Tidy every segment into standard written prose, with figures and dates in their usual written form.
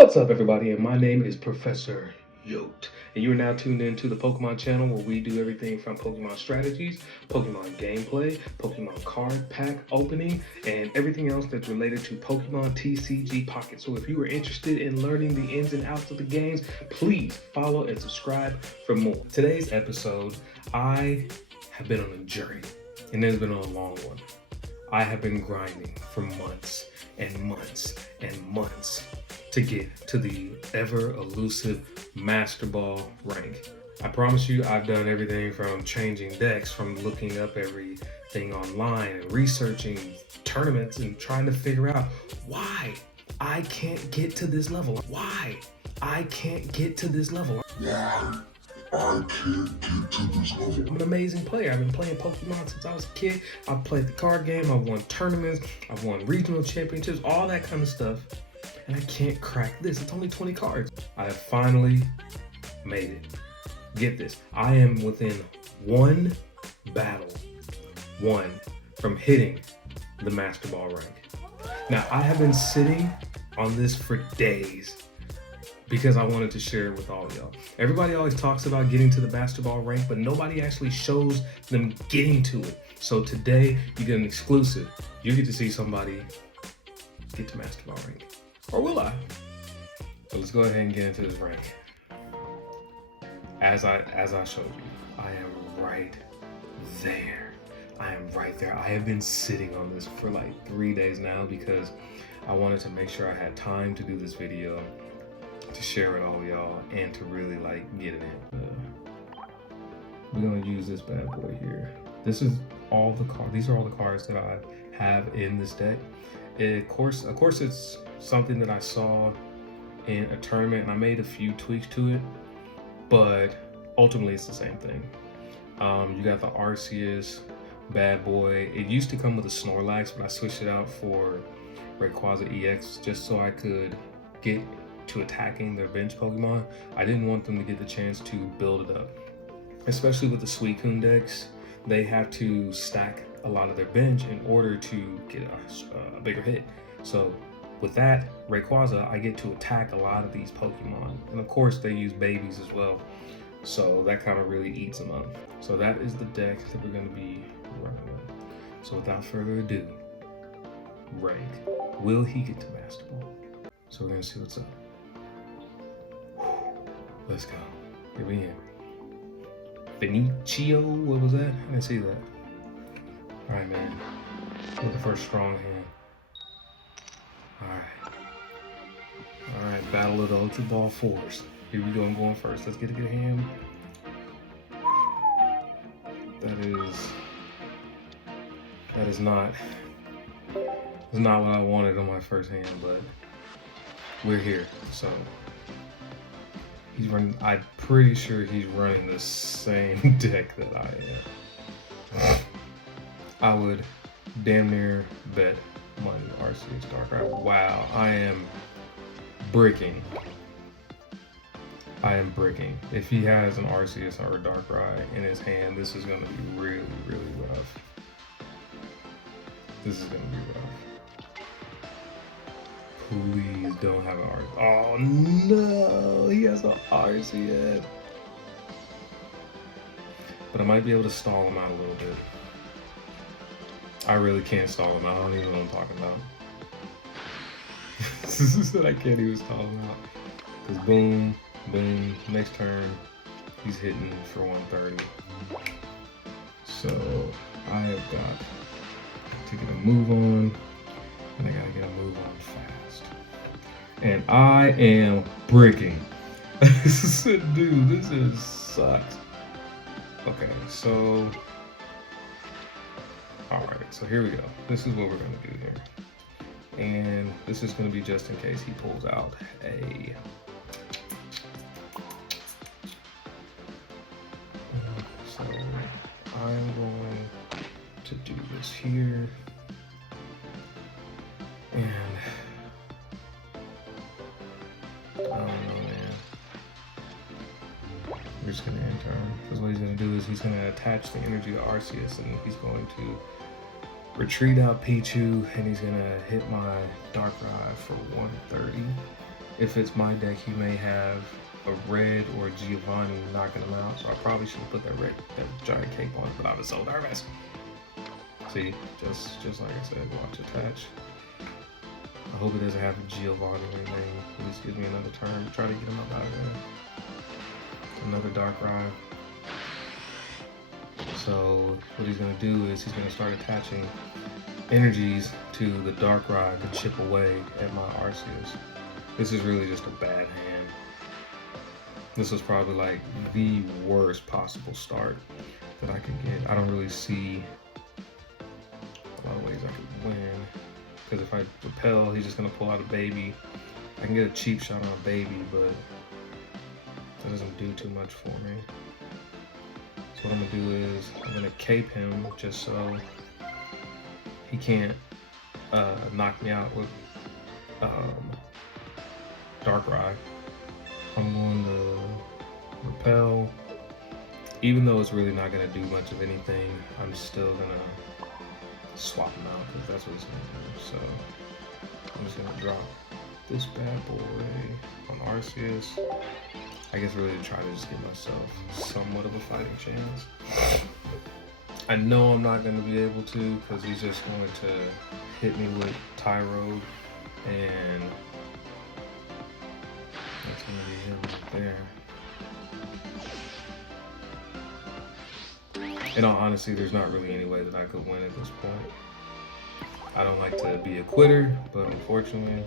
What's up, everybody? And my name is Professor Yote. And you are now tuned into the Pokemon channel where we do everything from Pokemon strategies, Pokemon gameplay, Pokemon card pack opening, and everything else that's related to Pokemon TCG Pocket. So if you are interested in learning the ins and outs of the games, please follow and subscribe for more. Today's episode, I have been on a journey, and it's been a long one. I have been grinding for months and months and months to get to the ever elusive Master Ball rank. I promise you, I've done everything from changing decks, from looking up everything online and researching tournaments and trying to figure out why I can't get to this level. Why I can't get to this level. Why I can't get to this level. I'm an amazing player. I've been playing Pokemon since I was a kid. I've played the card game. I've won tournaments. I've won regional championships, all that kind of stuff. And I can't crack this. It's only 20 cards. I have finally made it. Get this. I am within one battle, from hitting the Master Ball rank. Now, I have been sitting on this for days because I wanted to share it with all y'all. Everybody always talks about getting to the Master Ball rank, but nobody actually shows them getting to it. So today, you get an exclusive. You get to see somebody get to Master Ball rank. Or will I? So let's go ahead and get into this rank. As I showed you, I am right there. I am right there. I have been sitting on this for like 3 days now because I wanted to make sure I had time to do this video, to share it all with y'all, and to really like get it in. We're gonna use this bad boy here. This is all the cards. These are all the cards that I have in this deck. Of course, it's something that I saw in a tournament, and I made a few tweaks to it, but ultimately it's the same thing. You got the Arceus bad boy. It used to come with a Snorlax, but I switched it out for Rayquaza EX just so I could get to attacking their bench Pokemon. I didn't want them to get the chance to build it up, especially with the Suicune decks. They have to stack a lot of their bench in order to get a bigger hit. So with that Rayquaza, I get to attack a lot of these Pokemon. And of course they use babies as well. So that kind of really eats them up. So that is the deck that we're gonna be running with. So without further ado, rank. Will he get to Master Ball? So we're gonna see what's up. Let's go. Here we go. Benicio, what was that? I didn't see that. All right, man. Looking for a strong hand. All right, Battle of the Ultra Ball Force. Here we go, I'm going first. Let's get a good hand. That is not what I wanted on my first hand, but we're here. So I'm pretty sure he's running the same deck that I am. I would damn near bet money Arceus Darkrai. Wow, I am bricking. If he has an Arceus or a Darkrai in his hand, this is gonna be really, really rough. This is gonna be rough. Please don't have an Arceus. Oh no, he has an Arceus. But I might be able to stall him out a little bit. I really can't stall him out. I don't even know what I'm talking about. This is that I can't even stall him out. Because boom, boom, next turn, he's hitting for 130. So I have got to get a move on, and I gotta get a move on fast. And I am bricking. Dude, this is sucks. Okay, so alright, so here we go. This is what we're gonna do here. And this is gonna be just in case he pulls out a so I'm going to do this here. And I don't know, man. We're just gonna end turn. Because what he's gonna do is he's gonna attach the energy to Arceus, and he's going to retreat out Pichu, and he's gonna hit my Darkrai for 130. if it's my deck, he may have a red or a Giovanni knocking him out. So I probably should have put that giant cape on, but I was so nervous. See, just like I said, watch attach. I hope it doesn't have a Giovanni or anything. At least gives me another turn to try to get him up out of there. Another Darkrai. So what he's gonna do is he's gonna start attaching energies to the Darkrai to chip away at my Arceus. This is really just a bad hand. This was probably like the worst possible start that I could get. I don't really see a lot of ways I could win. Because if I repel, he's just gonna pull out a baby. I can get a cheap shot on a baby, but that doesn't do too much for me. So what I'm gonna do is I'm gonna cape him just so he can't knock me out with Darkrai. I'm going to repel. Even though it's really not gonna do much of anything, I'm still gonna swap him out because that's what he's gonna do. So I'm just gonna drop this bad boy on Arceus. I guess really to try to just give myself somewhat of a fighting chance. I know I'm not gonna be able to because he's just going to hit me with Tyro, and that's gonna be him right there. In all honesty, there's not really any way that I could win at this point. I don't like to be a quitter, but unfortunately,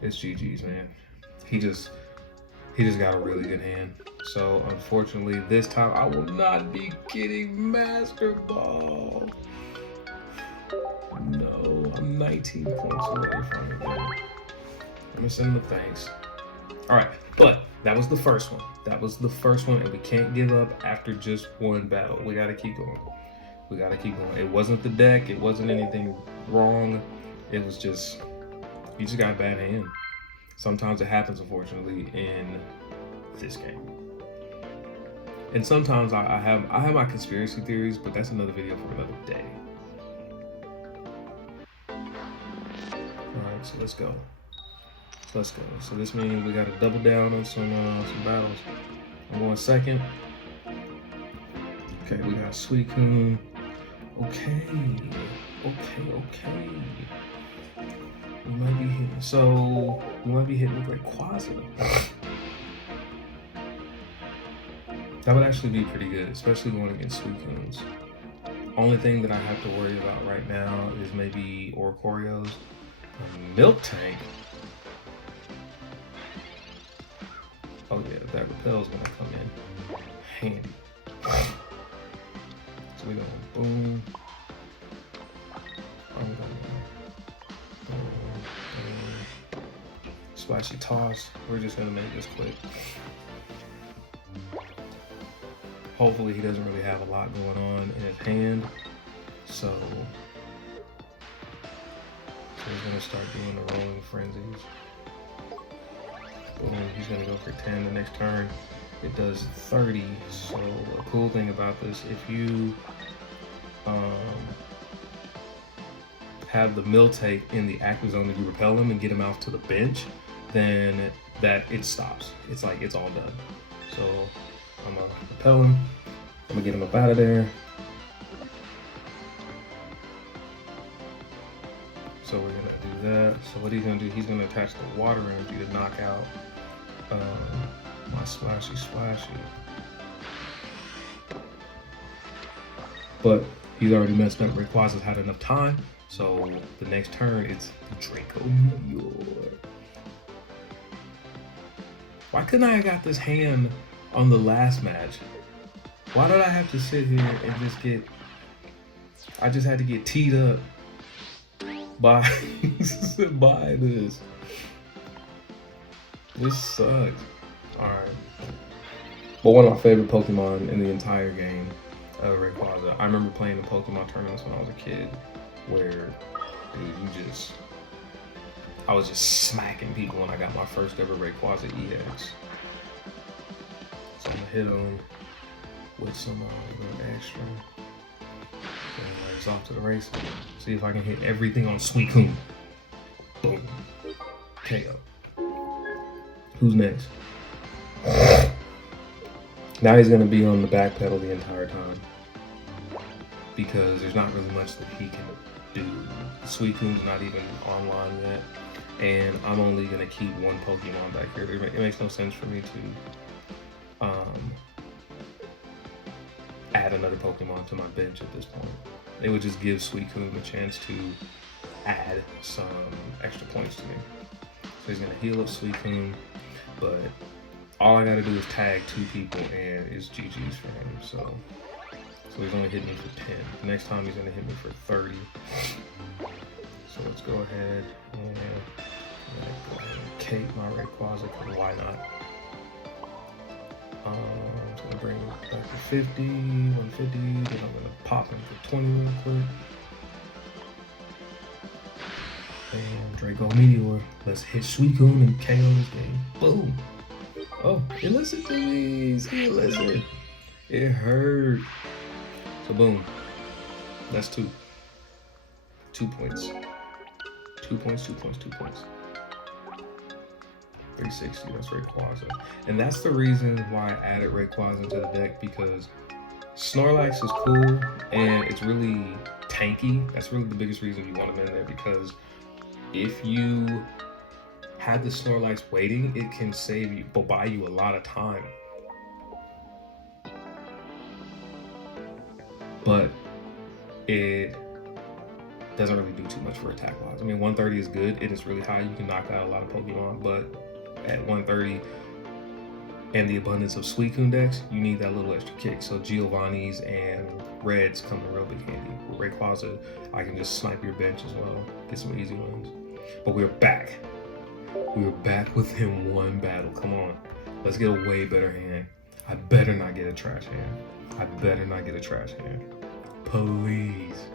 it's GG's, man. He just got a really good hand. So unfortunately, this time I will not be getting Master Ball. No, I'm 19 points away from it, man. I'm gonna send him a thanks. All right, but that was the first one. That was the first one, and we can't give up after just one battle. We gotta keep going. We gotta keep going. It wasn't the deck. It wasn't anything wrong. It was just, you just got a bad hand. Sometimes it happens, unfortunately, in this game. And sometimes I have my conspiracy theories, but that's another video for another day. All right, so let's go. Let's go. So this means we got to double down on some battles. I'm going second. Okay, we got Suicune. Okay. We might be hitting. So we might be hitting with Rayquaza. That would actually be pretty good, especially going against Suicunes. Only thing that I have to worry about right now is maybe Oricorios. Milk Tank. Oh yeah, that repel is gonna come in handy. So we're gonna boom. I'm gonna boom. Splashy toss. We're just gonna make this quick. Hopefully he doesn't really have a lot going on in his hand. So he's gonna start doing the rolling frenzies. Boom, he's gonna go for 10 the next turn. It does 30. So a cool thing about this, if you have the Miltank in the active zone that you repel him and get him out to the bench, then it stops. It's like it's all done. So I'm gonna repel him. I'm gonna get him up out of there. So we're gonna do that. So what he's gonna do, he's gonna attach the water energy to knock out my Splashy. But he's already messed up. Rayquaza's had enough time. So the next turn, it's Draco Meteor. Why couldn't I have got this hand on the last match? Why did I have to sit here and just get... I just had to get teed up by, by this. This sucks. Alright. But one of my favorite Pokemon in the entire game, Rayquaza. I remember playing in Pokemon tournaments when I was a kid, where, dude, I was just smacking people when I got my first ever Rayquaza EX. So I'm gonna hit him with some little extra. And it's off to the races. See if I can hit everything on Suicune. Boom. KO. Who's next? Now he's gonna be on the back pedal the entire time because there's not really much that he can do. Suicune's not even online yet, and I'm only gonna keep one Pokemon back here. It makes no sense for me to add another Pokemon to my bench at this point. It would just give Suicune a chance to add some extra points to me. So he's gonna heal up Suicune, but all I gotta do is tag 2 people and it's GG's for him. So he's only hitting me for 10. The next time he's gonna hit me for 30. So let's go ahead and Kate my Rayquaza, because why not? It's gonna bring it back to 50, 150, then I'm gonna pop him for 20 real quick. And Draco Meteor. Let's hit Suicune and KO this game. Boom. Oh, it listened to me. See, it listened. It hurt. So boom. That's 2. 2 points. 2 points, 2 points, 2 points. 360, that's Rayquaza. And that's the reason why I added Rayquaza into the deck, because Snorlax is cool and it's really tanky. That's really the biggest reason you want him in there, because if you have the Snorlax waiting, it can save you, but buy you a lot of time. But it doesn't really do too much for attack wise. I mean, 130 is good. It is really high. You can knock out a lot of Pokemon, but at 130 and the abundance of Suicune decks, you need that little extra kick. So Giovanni's and Reds come in real big handy. With Rayquaza, I can just snipe your bench as well, get some easy wins. But we're back. We're back with him one battle. Come on, let's get a way better hand. I better not get a trash hand. I better not get a trash hand. Please.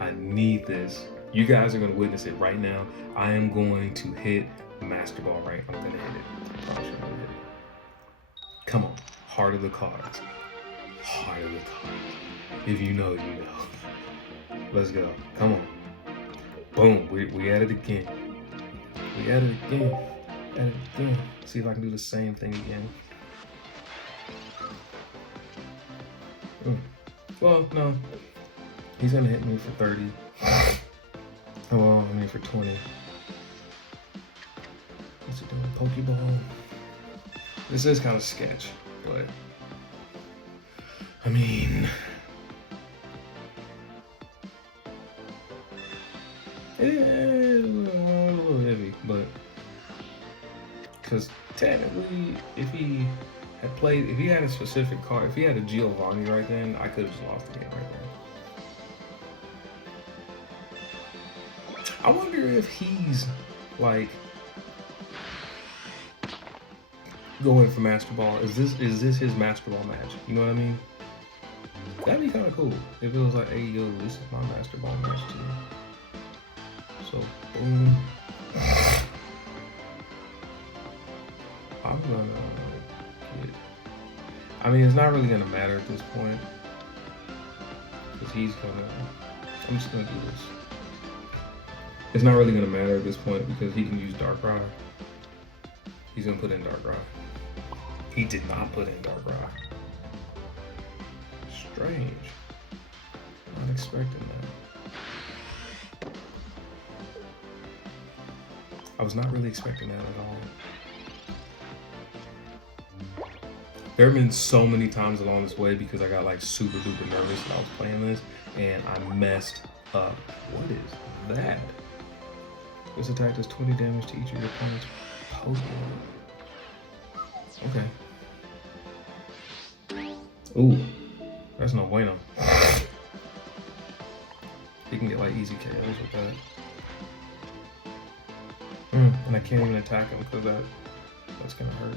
I need this. You guys are gonna witness it right now. I am going to hit Master Ball right. I'm gonna hit it. I promise you I'm gonna hit it. Come on. Heart of the cards. Heart of the cards. If you know, you know. Let's go. Come on. Boom. We at it again. We at it again. At it again. See if I can do the same thing again. Well, no. He's gonna hit me for 30. Oh, well, I mean for 20. What's he doing? Pokeball. This is kind of sketch, but I mean, it's a little heavy, but because technically, if he had a specific card, if he had a Giovanni right then, I could have just lost the game right there. I wonder if he's like going for Master Ball. Is this his Master Ball match? You know what I mean? That'd be kind of cool if it was like, hey yo, this is my Master Ball match too. So boom. I'm gonna get. I mean, it's not really gonna matter at this point because he's gonna. I'm just gonna do this. It's not really gonna matter at this point because he can use Darkrai. He's gonna put in Darkrai. He did not put in Darkrai. Strange. Not expecting that. I was not really expecting that at all. There have been so many times along this way because I got like super duper nervous when I was playing this and I messed up. What is that? This attack does 20 damage to each of your opponent's Pokemon. Okay. Ooh, that's no bueno. You can get like easy KOs with that. And I can't even attack him because that's gonna hurt.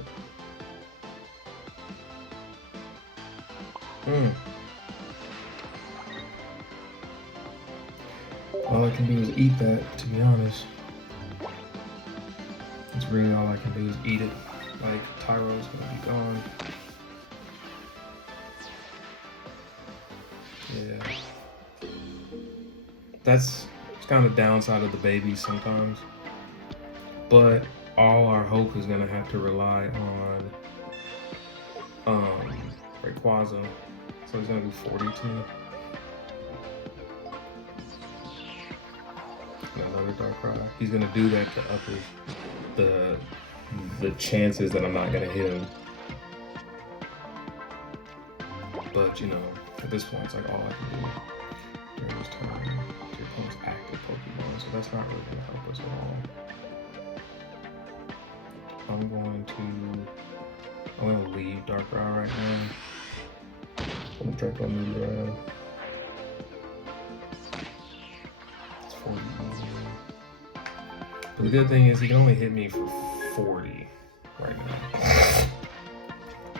All I can do is eat that, to be honest. That's really all I can do is eat it. Like, Tyro's gonna be gone. Yeah. That's kind of downside of the babies sometimes. But all our hope is gonna have to rely on Rayquaza. So he's gonna do 42. And another Darkrai. He's gonna do that to up the chances that I'm not gonna hit him. But you know, at this point, it's like all I can do during this turn. Here comes active Pokemon, so that's not really gonna help us at all. I'm gonna leave Darkrai right now. I'm gonna Draco move around. It's 40. But the good thing is he can only hit me for 40 right now.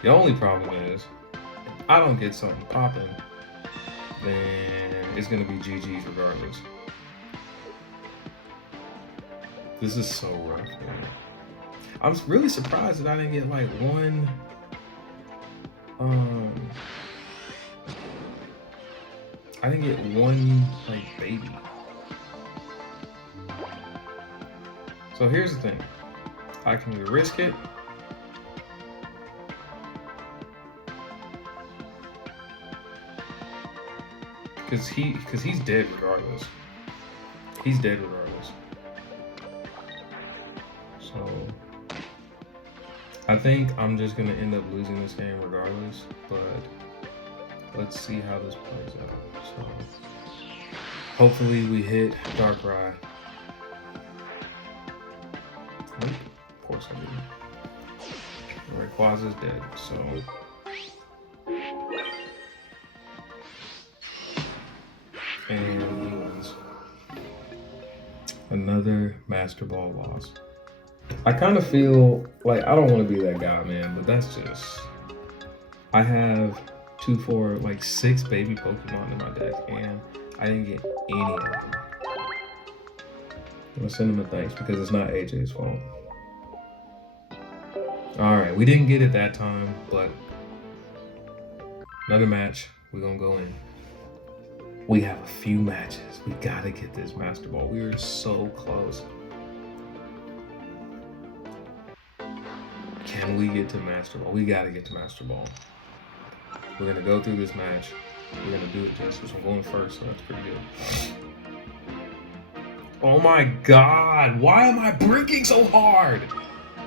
The only problem is if I don't get something popping, then it's gonna be GG's regardless. This is so rough, man. I'm really surprised that I didn't get like one I didn't get one like baby. So here's the thing. I can either risk it because he's dead regardless. He's dead regardless. So I think I'm just gonna end up losing this game regardless, but let's see how this plays out. So hopefully we hit Darkrai. Nope, of course I didn't. Rayquaza's dead, so and he wins. Another Master Ball loss. I kind of feel like I don't want to be that guy, man, but that's just. I have 6 baby Pokemon in my deck, and I didn't get any of them. I'm gonna send him a thanks because it's not AJ's fault. All right, we didn't get it that time, but another match. We're gonna go in. We have a few matches. We gotta get this Master Ball. We are so close. Can we get to Master Ball? We gotta get to Master Ball. We're gonna go through this match. We're gonna do it justice. I'm going first, so that's pretty good. Oh my God! Why am I breaking so hard?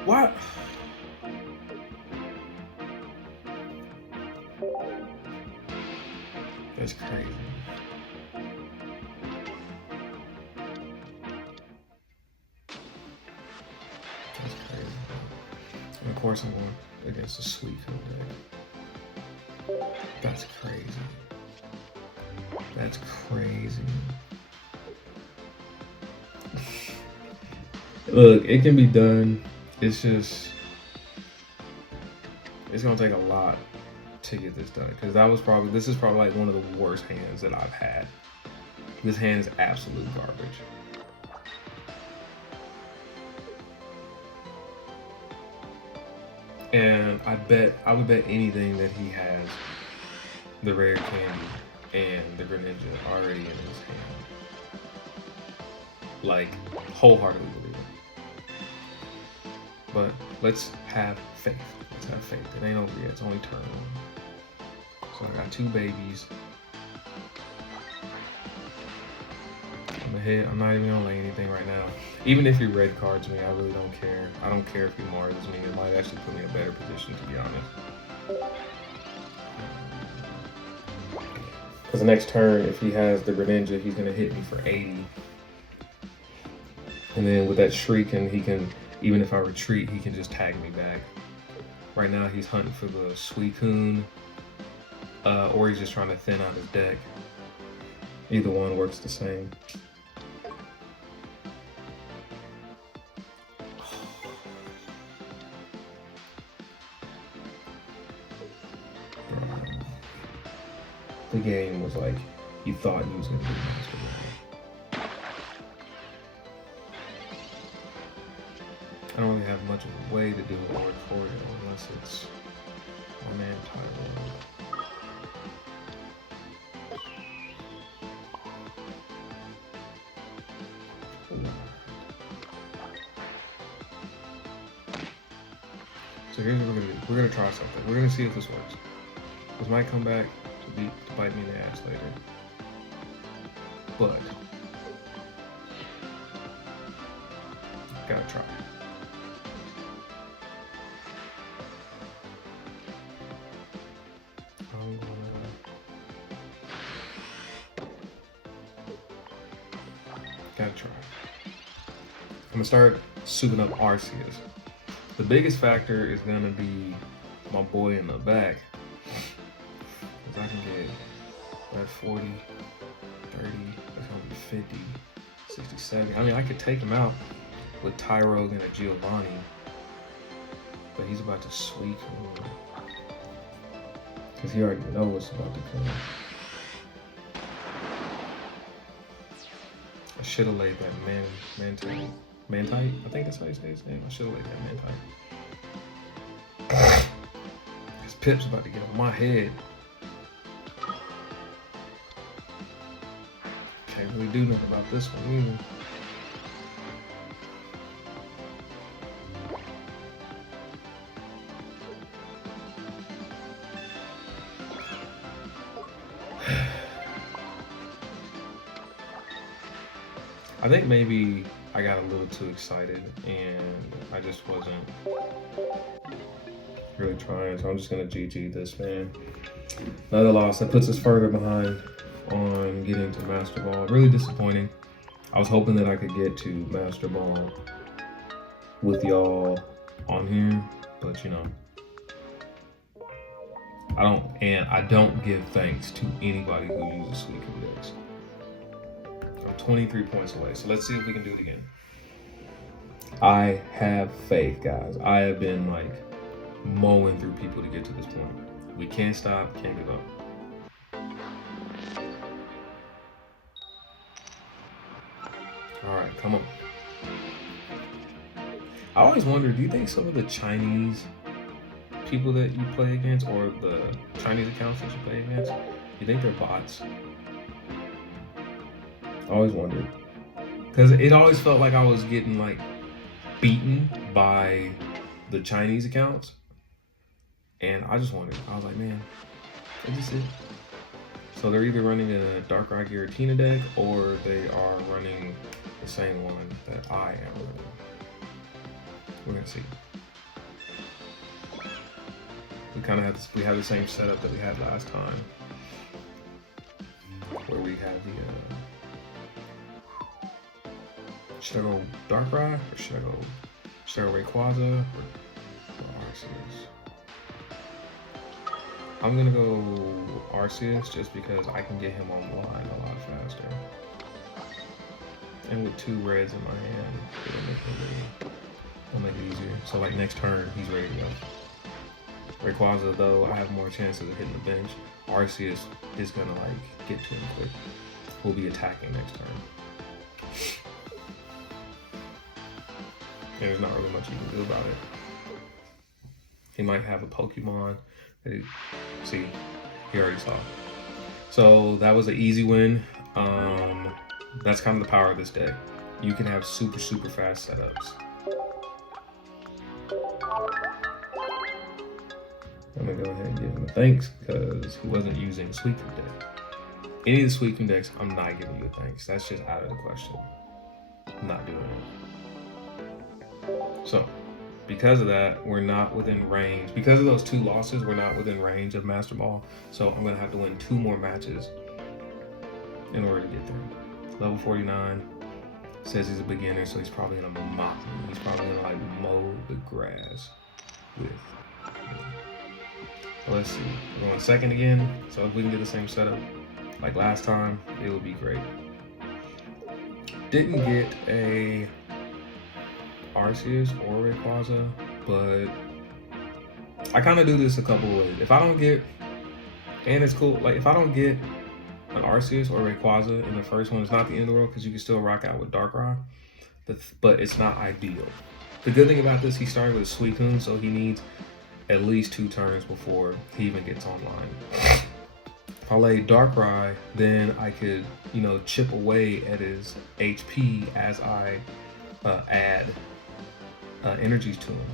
What? That's crazy. That's crazy. And of course I'm going against the Suicune deck. That's crazy. That's crazy. Look, it can be done. It's just, it's gonna take a lot to get this done. Because this is probably like one of the worst hands that I've had. This hand is absolute garbage. And I would bet anything that he has the rare candy and the Greninja already in his hand. Like, wholeheartedly believe it. But let's have faith. Let's have faith. It ain't over yet. It's only turn 1. So I got 2 babies. I'm ahead. I'm not even gonna lay anything right now. Even if he red cards me, I really don't care. I don't care if he Mars me. It might actually put me in a better position, to be honest. Because the next turn, if he has the Greninja, he's gonna hit me for 80. And then with that Shrieking, he can, even if I retreat, he can just tag me back. Right now, he's hunting for the Suicune, or he's just trying to thin out his deck. Either one works the same. The game was like, you thought you was gonna be Master Ball. I don't really have much of a way to do a Lord Corio unless it's my man Tyrone. So here's what we're gonna do. We're gonna try something. We're gonna see if this works. This might come back to bite me in the ass later. But gotta try. Gotta try. I'm gonna start souping up Arceus. The biggest factor is gonna be my boy in the back. Cause I can get that 40, 30, that's gonna be 50, 60, 70. I mean, I could take him out with Tyrogue and a Giovanni, but he's about to sweep him. Cause he already knows what's about to come. I should have laid that Mantite. I think that's how you say his name. I should have laid that Mantite. His Pip's about to get on my head. Can't really do nothing about this one either. I think maybe I got a little too excited and I just wasn't really trying, so I'm just gonna GG this, man. Another loss that puts us further behind on getting to Master Ball. Really disappointing. I was hoping that I could get to Master Ball with y'all on here, but you know, I don't give thanks to anybody who uses Suicune decks. I'm 23 points away, so let's see if we can do it again. I have faith, guys. I have been like mowing through people to get to this point. We can't stop, can't give up. All right, come on. I always wonder, do you think some of the Chinese people that you play against, or the Chinese accounts that you play against, you think they're bots? I always wondered. Because it always felt like I was getting like beaten by the Chinese accounts. And I just wondered. I was like, man, is this it? So they're either running a Darkrai Giratina deck, or they are running the same one that I am running. We're gonna see. We kind of have this, we have the same setup that we had last time, where we had the. Should I go Darkrai or should I go Rayquaza or Arceus? I'm gonna go Arceus just because I can get him online a lot faster. And with 2 reds in my hand, it'll make it easier. So like next turn, he's ready to go. Rayquaza though, I have more chances of hitting the bench. Arceus is gonna like get to him quick. We'll be attacking next turn. And there's not really much you can do about it. He might have a Pokemon that he already saw. So that was an easy win. That's kind of the power of this deck. You can have super, super fast setups. I'm gonna go ahead and give him a thanks because he wasn't using Suicune deck. Any of the Suicune decks, I'm not giving you a thanks. That's just out of the question. I'm not doing it. So, because of that, we're not within range. Because of those 2 losses, we're not within range of Master Ball. So I'm gonna have to win 2 more matches in order to get there. Level 49 says he's a beginner, so he's probably gonna mock me. He's probably gonna like mow the grass with me. So let's see. We're going second again. So if we can get the same setup like last time, it would be great. Didn't get a Arceus or Rayquaza, but I kind of do this a couple ways. If I don't get, and it's cool, like if I don't get an Arceus or Rayquaza in the first one, it's not the end of the world because you can still rock out with Darkrai, but it's not ideal. The good thing about this, he started with a Suicune, so he needs at least 2 turns before he even gets online. If I lay Darkrai, then I could, you know, chip away at his HP as I add energies to him.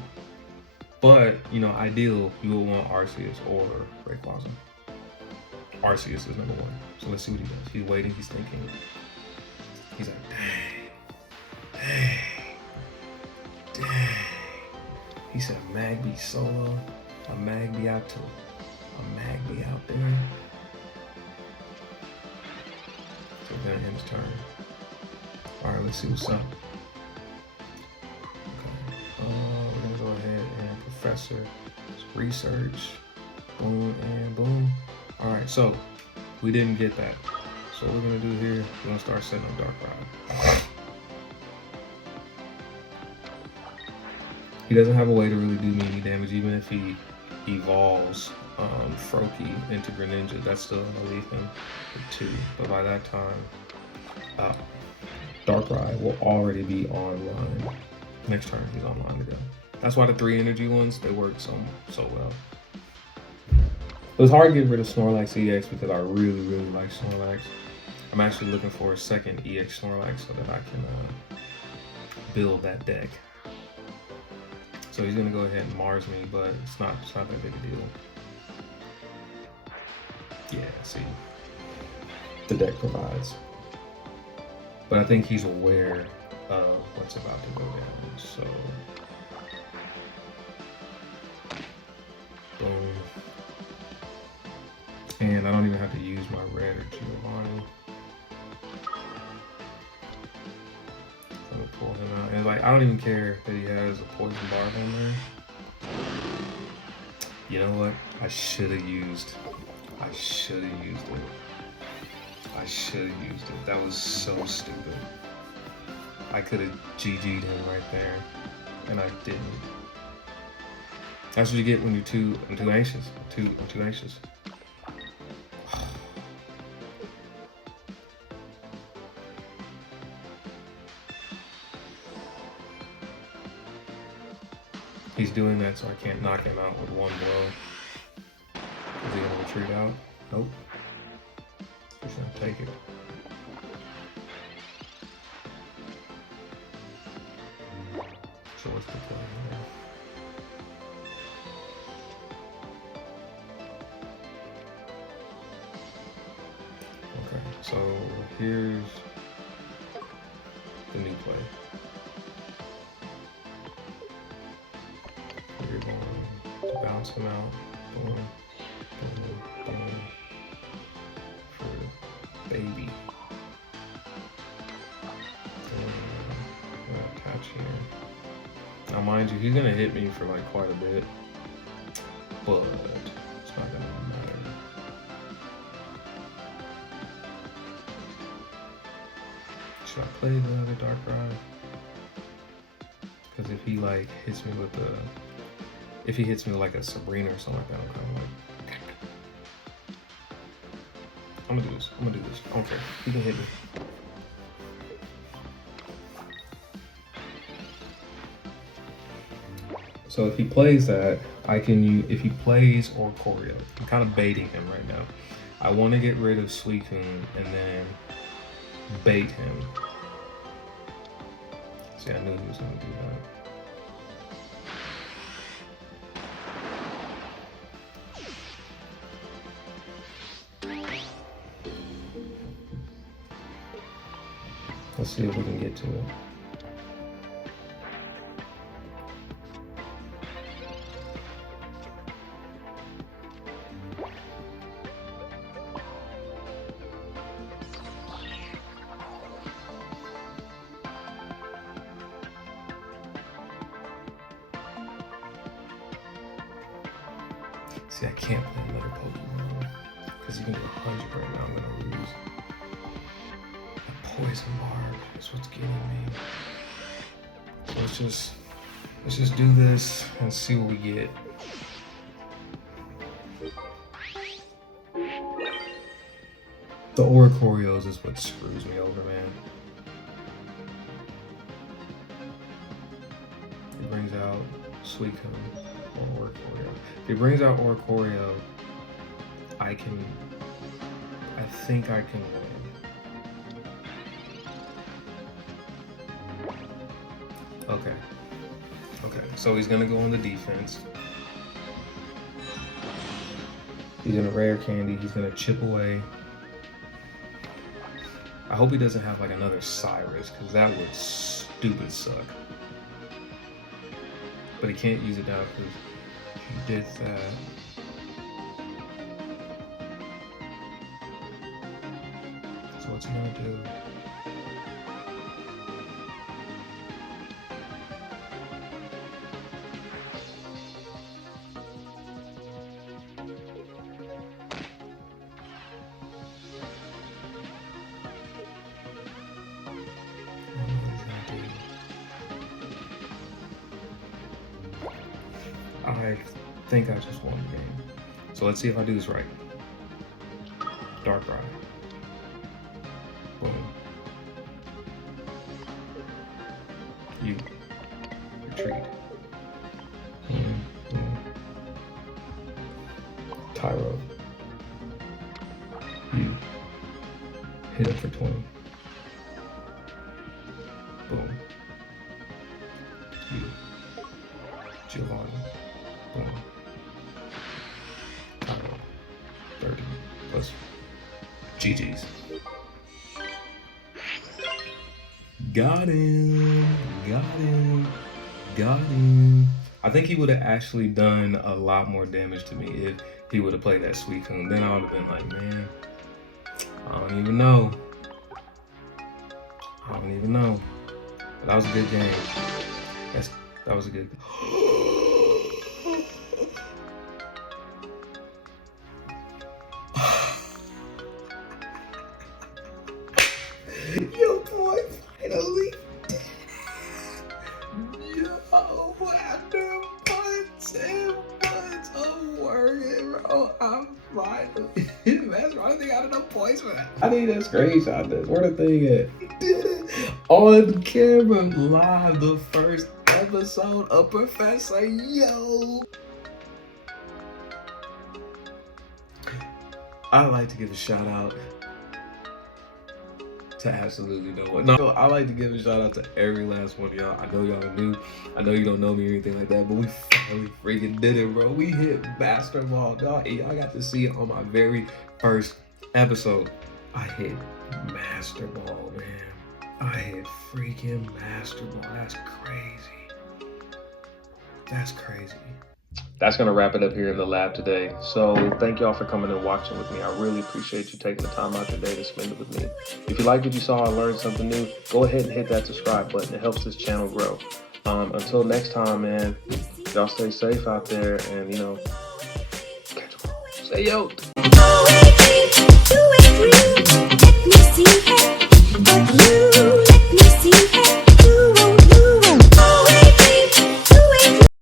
But, you know, ideal, you would want Arceus or Rayquaza. Arceus is number 1. So let's see what he does. He's waiting, he's thinking. He's like, dang. He said, Magby solo, a Magby out there. So then end his turn. Alright, let's see what's up. Okay. We're gonna go ahead and Professor Research. Boom and boom. Alright, so we didn't get that. So what we're gonna do here, we're gonna start setting up Darkrai. He doesn't have a way to really do me any damage, even if he evolves Froakie into Greninja. That's still gonna leave him with 2. But by that time, Darkrai will already be online. Next turn, he's online to go. That's why the 3 energy ones, they work so well. It was hard to get rid of Snorlax EX because I really like Snorlax. I'm actually looking for a second EX Snorlax so that I can build that deck. So he's gonna go ahead and Mars me, but it's not that big a deal. Yeah, see, the deck provides. But I think he's aware of what's about to go down. So, boom. And I don't even have to use my red or Giovanni. Let me pull him out. And like, I don't even care that he has a poison barb on there. You know what? I should have used it. That was so stupid. I could have GG'd him right there, and I didn't. That's what you get when you're too anxious. I'm too anxious. He's doing that so I can't knock him out with one blow. Is he gonna retreat out? Nope. He's gonna take it. So what's the play here? Okay, so here's the new play. You're going to bounce him out. Boom, boom, boom. For baby. And I'm gonna attach here. Now, mind you, he's gonna hit me for like quite a bit, but it's not gonna matter. Should I play the other Darkrai? Because if he like hits me with like a Sabrina or something like that, I'm kind of like, I'm gonna do this. I don't care. He can hit me. So if he plays that, I can use, if he plays Oricorio, I'm kind of baiting him right now. I want to get rid of Suicune and then bait him. See, I knew he was going to do that. Let's see if we can get to it. See, I can't play another Pokemon because you can do 100 right now. I'm gonna lose. Poison barb is what's getting me. So let's just do this and see what we get. The Oricorios is what screws me over, man. It brings out Suicune or Oricorio. If it brings out Oricorio, I think I can win. Okay. Okay, so he's gonna go on the defense. He's gonna rare candy. He's gonna chip away. I hope he doesn't have like another Cyrus, because that would stupid suck. But he can't use it now because he did that. So what's he gonna do? I think I just won the game. So let's see if I do this right. Darkrai. Boom. You retreat. Tyro. You hit it for 20. Boom. You. Giovanni. Boom. Tyro. 30 plus GG's. Got him. Got him. Got him. I think he would have actually done a lot more damage to me if he would have played that Suicune. Then I would have been like, man, I don't even know. I don't even know. But that was a good game. That was a good. Yo, boy, finally did it. Yo, after months and months of working, bro, I'm finally. That's why I think I got enough points for that. I need a screenshot this. Where the thing at? He did it on camera, live, the first episode of Professor Yo. I like to give a shout out to absolutely no one. No, I like to give a shout out to every last one of y'all. I know y'all are new. I know you don't know me or anything like that, but we finally freaking did it, bro. We hit Master Ball, dog. And y'all got to see it on my very first episode. I hit Master Ball, man. I hit freaking Master Ball. That's crazy. That's crazy. That's going to wrap it up here in the lab today. So thank y'all for coming and watching with me. I really appreciate you taking the time out your day to spend it with me. If you liked what you saw and learned something new, go ahead and hit that subscribe button. It helps this channel grow. Until next time, man, y'all stay safe out there and, you know, catch 'em all. Say yo.